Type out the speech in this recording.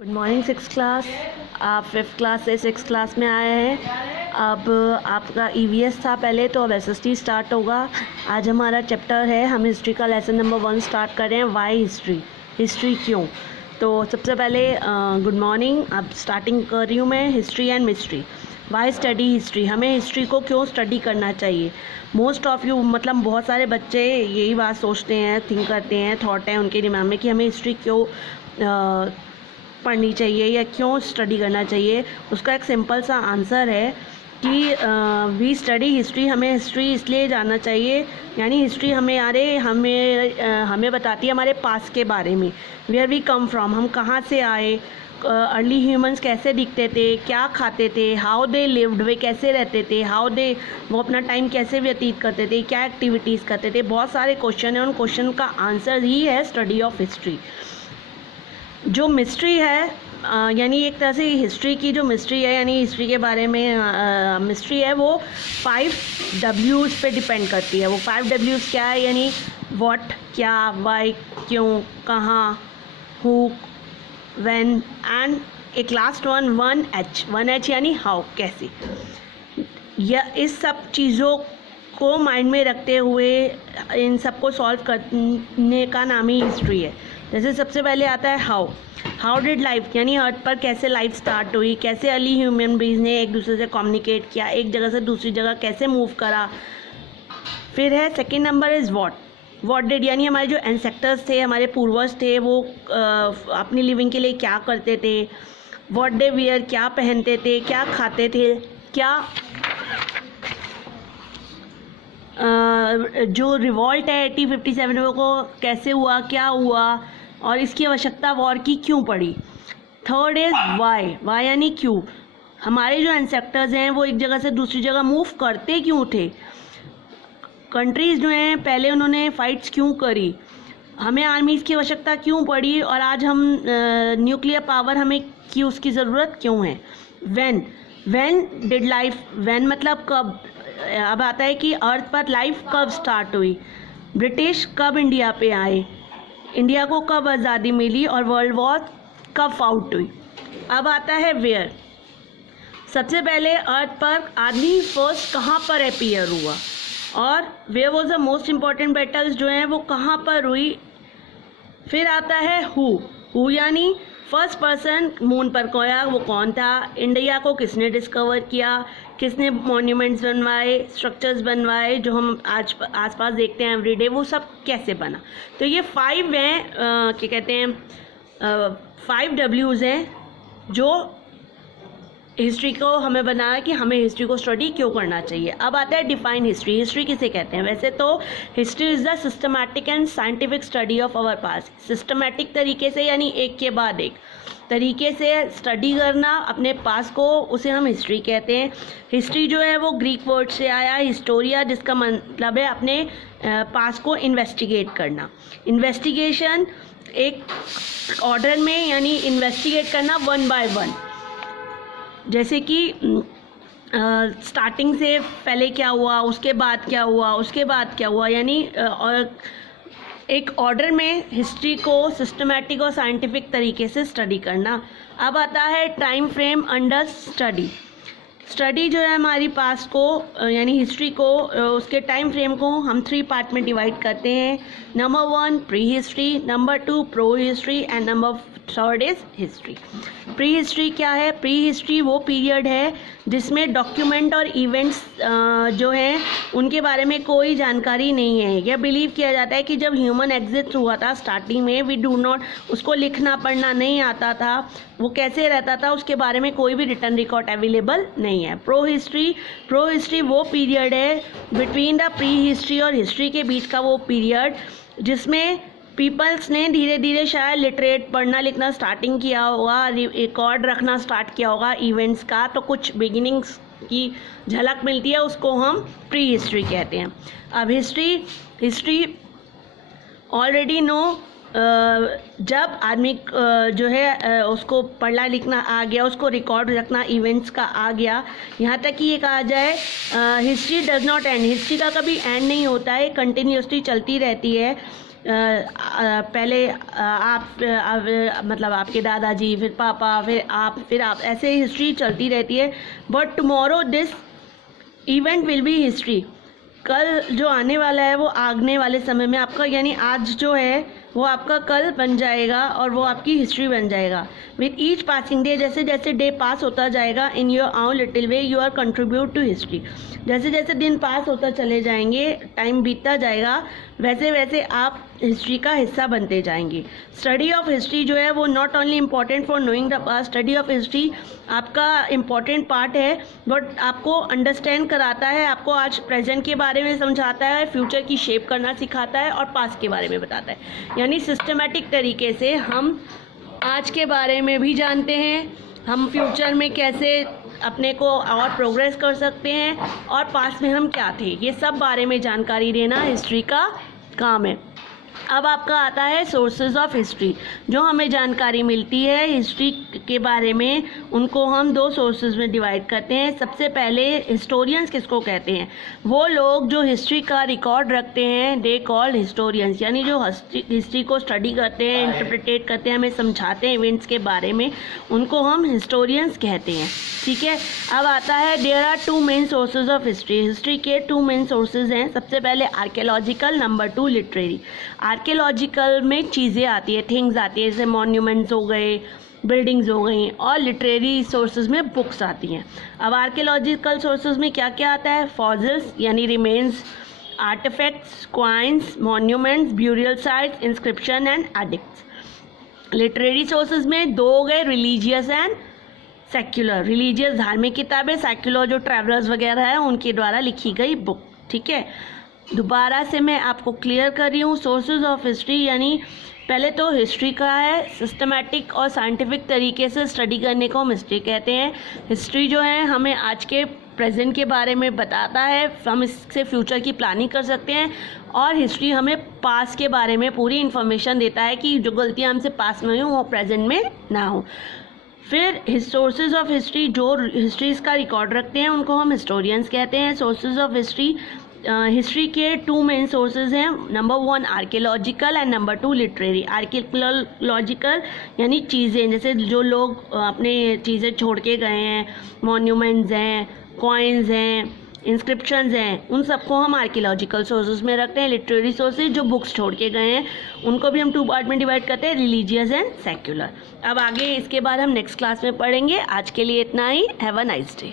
Good morning six class. आप fifth class से six class में आए हैं। अब आपका ईवीएस था पहले, तो अब एसएसटी स्टार्ट होगा। आज हमारा चैप्टर है, हम हिस्ट्री का लेसन नंबर 1 स्टार्ट कर रहे हैं। वाई हिस्ट्री, हिस्ट्री क्यों। तो सबसे पहले गुड मॉर्निंग। अब स्टार्टिंग कर रही हूँ मैं, history and mystery. Why study history, हमें हिस्ट्री को क्यों स्टडी करना चाहिए। मोस्ट ऑफ यू, मतलब बहुत सारे बच्चे यही बात सोचते हैं, थिंक करते हैं, थॉट है उनके दिमाग में कि हमें हिस्ट्री क्यों पढ़नी चाहिए या क्यों स्टडी करना चाहिए। उसका एक सिंपल सा आंसर है कि वी स्टडी हिस्ट्री, हमें हिस्ट्री इसलिए जानना चाहिए, यानी हिस्ट्री हमें बताती है हमारे पास्ट के बारे में, वेयर वी कम फ्रॉम, हम कहाँ से आए, अर्ली ह्यूमंस कैसे दिखते थे, क्या खाते थे, हाउ दे लिव्ड, वे कैसे रहते थे, वो अपना टाइम कैसे व्यतीत करते थे, क्या एक्टिविटीज़ करते थे। बहुत सारे क्वेश्चन हैं, उन क्वेश्चन का आंसर ही है स्टडी ऑफ हिस्ट्री। जो मिस्ट्री है, यानी एक तरह से हिस्ट्री की जो मिस्ट्री है, यानी हिस्ट्री के बारे में मिस्ट्री है, वो 5 W's पे डिपेंड करती है। वो 5 W's क्या है, यानी व्हाट, क्या, वाई, क्यों, कहाँ, हु, व्हेन एंड एक लास्ट वन 1H यानी हाउ, कैसे। यह इस सब चीज़ों को माइंड में रखते हुए इन सब को सॉल्व करने का नाम ही हिस्ट्री है। जैसे सबसे पहले आता है हाउ डिड लाइफ, यानी अर्थ पर कैसे लाइफ स्टार्ट हुई, कैसे अर्ली ह्यूमन बीइंग्स ने एक दूसरे से कम्युनिकेट किया, एक जगह से दूसरी जगह कैसे मूव करा। फिर है second number is what did, यानी हमारे जो एंसेस्टर्स थे, हमारे पूर्वज थे, वो अपनी लिविंग के लिए क्या करते थे। व्हाट दे वियर, क्या पहनते थे, क्या खाते थे, क्या जो रिवॉल्ट है 1857 को कैसे हुआ, क्या हुआ, और इसकी आवश्यकता वॉर की क्यों पड़ी। थर्ड इज़ वाई यानी क्यों, हमारे जो एंसेस्टर्स हैं वो एक जगह से दूसरी जगह मूव करते क्यों थे। कंट्रीज़ जो हैं पहले उन्होंने फाइट्स क्यों करी, हमें आर्मीज़ की आवश्यकता क्यों पड़ी, और आज हम न्यूक्लियर पावर हमें क्यों, उसकी ज़रूरत क्यों है। व्हेन डिड लाइफ, व्हेन मतलब कब। अब आता है कि अर्थ पर लाइफ कब स्टार्ट हुई, ब्रिटिश कब इंडिया पे आए, इंडिया को कब आज़ादी मिली, और वर्ल्ड वॉर कब फाउट हुई। अब आता है वेयर, सबसे पहले अर्थ पर आदमी फर्स्ट कहाँ पर अपीयर हुआ, और where was the most important battles जो हैं वो कहाँ पर हुई। फिर आता है हु यानी फर्स्ट पर्सन मून पर गया, वो कौन था, इंडिया को किसने डिस्कवर किया, किसने मॉन्यूमेंट्स बनवाए, स्ट्रक्चर्स बनवाए जो हम आज आसपास देखते हैं एवरीडे, वो सब कैसे बना। तो ये 5 हैं, क्या कहते हैं, 5 W's हैं जो हिस्ट्री को हमें बनाया कि हमें हिस्ट्री को स्टडी क्यों करना चाहिए। अब आता है डिफाइन हिस्ट्री, हिस्ट्री किसे कहते हैं। वैसे तो history is the systematic and scientific study of our past, systematic तरीके से यानी एक के बाद एक तरीके से स्टडी करना अपने पास को, उसे हम हिस्ट्री कहते हैं। हिस्ट्री जो है वो ग्रीक वर्ड से आया, हिस्टोरिया, जिसका मतलब है अपने पास को इन्वेस्टिगेट करना। इन्वेस्टिगेशन एक ऑर्डर में, यानी इन्वेस्टिगेट करना 1 by 1, जैसे कि स्टार्टिंग से पहले क्या हुआ, उसके बाद क्या हुआ, उसके बाद क्या हुआ, यानी और एक ऑर्डर में हिस्ट्री को सिस्टमैटिक और साइंटिफिक तरीके से स्टडी करना। अब आता है time frame under study. Study जो है हमारी पास्ट को, यानी हिस्ट्री को, उसके टाइम फ्रेम को हम 3 पार्ट में डिवाइड करते हैं। Number 1 pre history, number 2 pro history and number 3 is history. Pre history क्या है, प्री हिस्ट्री वो पीरियड है जिसमें डॉक्यूमेंट और इवेंट्स जो हैं उनके बारे में कोई जानकारी नहीं है। यह बिलीव किया जाता है कि जब ह्यूमन एग्जिस्ट हुआ था स्टार्टिंग में, वी डू नॉट, उसको लिखना पढ़ना नहीं आता था, वो कैसे रहता था उसके बारे में कोई भी रिटर्न रिकॉर्ड अवेलेबल नहीं है। प्रो हिस्ट्री वो पीरियड है बिटवीन द प्री हिस्ट्री और हिस्ट्री के बीच का वो पीरियड जिसमें पीपल्स ने धीरे धीरे शायद लिटरेट, पढ़ना लिखना स्टार्टिंग किया होगा, रिकॉर्ड रखना स्टार्ट किया होगा इवेंट्स का, तो कुछ बिगिनिंग्स की झलक मिलती है, उसको हम प्री हिस्ट्री कहते हैं। अब हिस्ट्री ऑलरेडी नो, जब आदमी जो है उसको पढ़ना लिखना आ गया, उसको रिकॉर्ड रखना इवेंट्स का आ गया, यहाँ तक कि ये कहा जाए history does not and, history का कभी एंड नहीं होता है, कंटिन्यूसली चलती रहती है। पहले मतलब आपके दादाजी, फिर पापा, फिर आप, ऐसे हिस्ट्री चलती रहती है। But tomorrow this event will be history. कल जो आने वाला है वो आगने वाले समय में आपका, यानी आज जो है वो आपका कल बन जाएगा और वो आपकी हिस्ट्री बन जाएगा। विथ ईच पासिंग डे, जैसे जैसे डे पास होता जाएगा, in your own little way you are contribute to history. जैसे जैसे दिन पास होता चले जाएंगे, टाइम बीतता जाएगा, वैसे वैसे आप हिस्ट्री का हिस्सा बनते जाएंगे। स्टडी ऑफ हिस्ट्री जो है वो not only important for knowing the past, study of history आपका इम्पॉर्टेंट पार्ट है, बट आपको अंडरस्टैंड कराता है, आपको आज प्रेजेंट के बारे में समझाता है, फ्यूचर की शेप करना सिखाता है और पास्ट के बारे में बताता है। यानी सिस्टमेटिक तरीके से हम आज के बारे में भी जानते हैं, हम फ्यूचर में कैसे अपने को और प्रोग्रेस कर सकते हैं, और पास्ट में हम क्या थे, ये सब बारे में जानकारी देना हिस्ट्री का काम है। अब आपका आता है सोर्सेज ऑफ हिस्ट्री। जो हमें जानकारी मिलती है हिस्ट्री के बारे में, उनको हम दो सोर्सेज में डिवाइड करते हैं। सबसे पहले हिस्टोरियंस किसको कहते हैं? वो लोग जो हिस्ट्री का रिकॉर्ड रखते हैं, दे कॉल्ड हिस्टोरियंस, यानी जो हिस्ट्री को स्टडी करते हैं, इंटरप्रिटेट करते हैं, हमें समझाते हैं इवेंट्स के बारे में, उनको हम हिस्टोरियंस कहते हैं। ठीक है, अब आता है there are two main sources of history. History के टू मेन सोर्सेज हैं। सबसे पहले आर्कियोलॉजिकल, नंबर 2 लिटरेरी। आर्कियोलॉजिकल में चीज़ें आती है, थिंग्स आती है, जैसे मॉन्यूमेंट्स हो गए, बिल्डिंग्स हो गई, और लिटरेरी सोर्सेज में बुक्स आती हैं। अब आर्कियोलॉजिकल सोर्सेज में क्या क्या आता है? फॉसिल्स यानी remains, artifacts, coins, monuments, burial sites, inscription and edicts. Literary sources में दो हो गए, रिलीजियस एंड सेक्युलर। रिलीजियस धार्मिक किताबें, सेक्युलर जो ट्रैवलर्स वगैरह है उनके द्वारा लिखी गई बुक। ठीक है, दोबारा से मैं आपको क्लियर कर रही हूँ। सोर्सेज ऑफ हिस्ट्री यानी पहले तो हिस्ट्री का है, सिस्टमैटिक और साइंटिफिक तरीके से स्टडी करने को हम हिस्ट्री कहते हैं। हिस्ट्री जो है हमें आज के प्रेजेंट के बारे में बताता है, हम इससे फ्यूचर की प्लानिंग कर सकते हैं, और हिस्ट्री हमें पास्ट के बारे में पूरी इन्फॉर्मेशन देता है कि जो गलतियाँ हमसे पास्ट में हुई वो प्रेजेंट में ना हो। फिर सोर्सेज ऑफ हिस्ट्री, जो हिस्ट्रीज़ का रिकॉर्ड रखते हैं उनको हम हिस्टोरियंस कहते हैं। सोर्सेज ऑफ हिस्ट्री, हिस्ट्री के टू मेन सोर्सेज हैं, number 1 archaeological and number 2 literary. Archaeological यानी चीज़ें, जैसे जो लोग अपने चीज़ें छोड़ के गए हैं, मॉन्यूमेंट्स हैं, कॉइन्स हैं, इंस्क्रिप्शंस हैं, उन सबको हम आर्कियोलॉजिकल सोर्सेज में रखते हैं। लिटरेरी सोर्सेज जो बुक्स छोड़ के गए हैं उनको भी हम 2 पार्ट में डिवाइड करते हैं, रिलीजियस एंड सेक्युलर। अब आगे इसके बाद हम नेक्स्ट क्लास में पढ़ेंगे। आज के लिए इतना ही। Have a nice day.